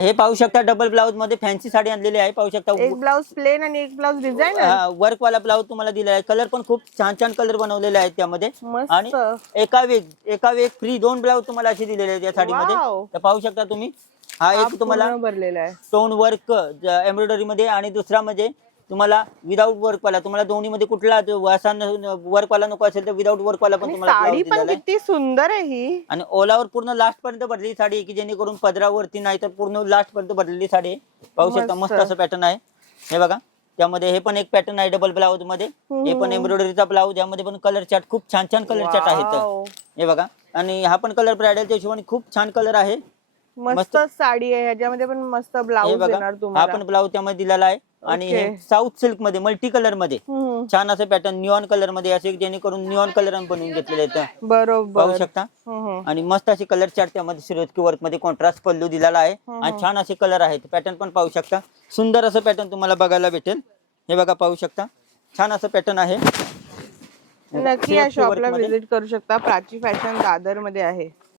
हे पाहू शकता डबल ब्लाउज मध्ये फॅन्सी साडी आणलेली आहे, पाहू शकता एक ब्लाउज प्लेन आणि एक ब्लाउज डिझाइन वर्क वाला ब्लाउज तुम्हाला दिलेला आहे. कलर पण खूप छान छान कलर बनवलेले आहेत त्यामध्ये. मस्त. आणि एका वेग फ्री 2 ब्लाउज तुम्हाला असे दिलेले आहेत या साडीमध्ये. वाव. तर पाहू शकता तुम्ही, हा एक तुम्हाला पूर्ण भरलेला आहे. स्टोन वर्क एम्ब्रॉयडरी मध्ये आणि दुसरा म्हणजे तुम्हाला विदाउट वर्क वाला. तुम्हाला दोन्ही मध्ये कुठला वर्क वाला नको असेल तर विदाउट वर्क वाला पण आणि तुम्हाला साडी ब्लाउज पण दिलेला आहे. किती सुंदर आहे ही. आणि ओलावर पूर्ण लास्ट पर्यंत भरलेली साडी आहे, की जेणेकरून पदरावरती नाही तर पूर्ण लास्ट पर्यंत भरलेली साडी आहे. पाहू शकता मस्त. मस्त असं पॅटर्न आहे हे बघा. त्यामध्ये हे पण एक पॅटर्न आहे डबल ब्लाउज मध्ये. हे पण एम्ब्रॉयडरीचा ब्लाउज, यामध्ये पण कलर चार्ट खूप छान छान कलर चार्ट वाव. आहेत हे बघा. आणि हा पण कलर ब्रायडलच्या हिशोबाने खूप छान कलर आहे. मस्त साडी आहे, ह्याच्यामध्ये पण मस्त हे ब्लाउज बघा, येणार हा तुम्हाला. पण ब्लाउज त्यामध्ये दिलेला आहे. आणि हे साऊथ सिल्क मध्ये मल्टी कलर मध्ये छान असं पॅटर्न निऑन कलर मध्ये असे, जेणेकरून निऑन कलर बनवून घेतलेले आहेत बरोबर. पाहू शकता. आणि मस्त असे कलर चार्ट त्यामध्ये सिरोस्की वर्क मध्ये कॉन्ट्रास्ट पल्लू दिलेला आहे. आणि छान असे कलर आहेत. पॅटर्न पण पाहू शकता, सुंदर असं पॅटर्न तुम्हाला बघायला भेटेल हे बघा. पाहू शकता छान असं पॅटर्न आहे. नक्की या शॉपला व्हिजिट करू शकता. प्राची फॅशन दादर मध्ये आहे.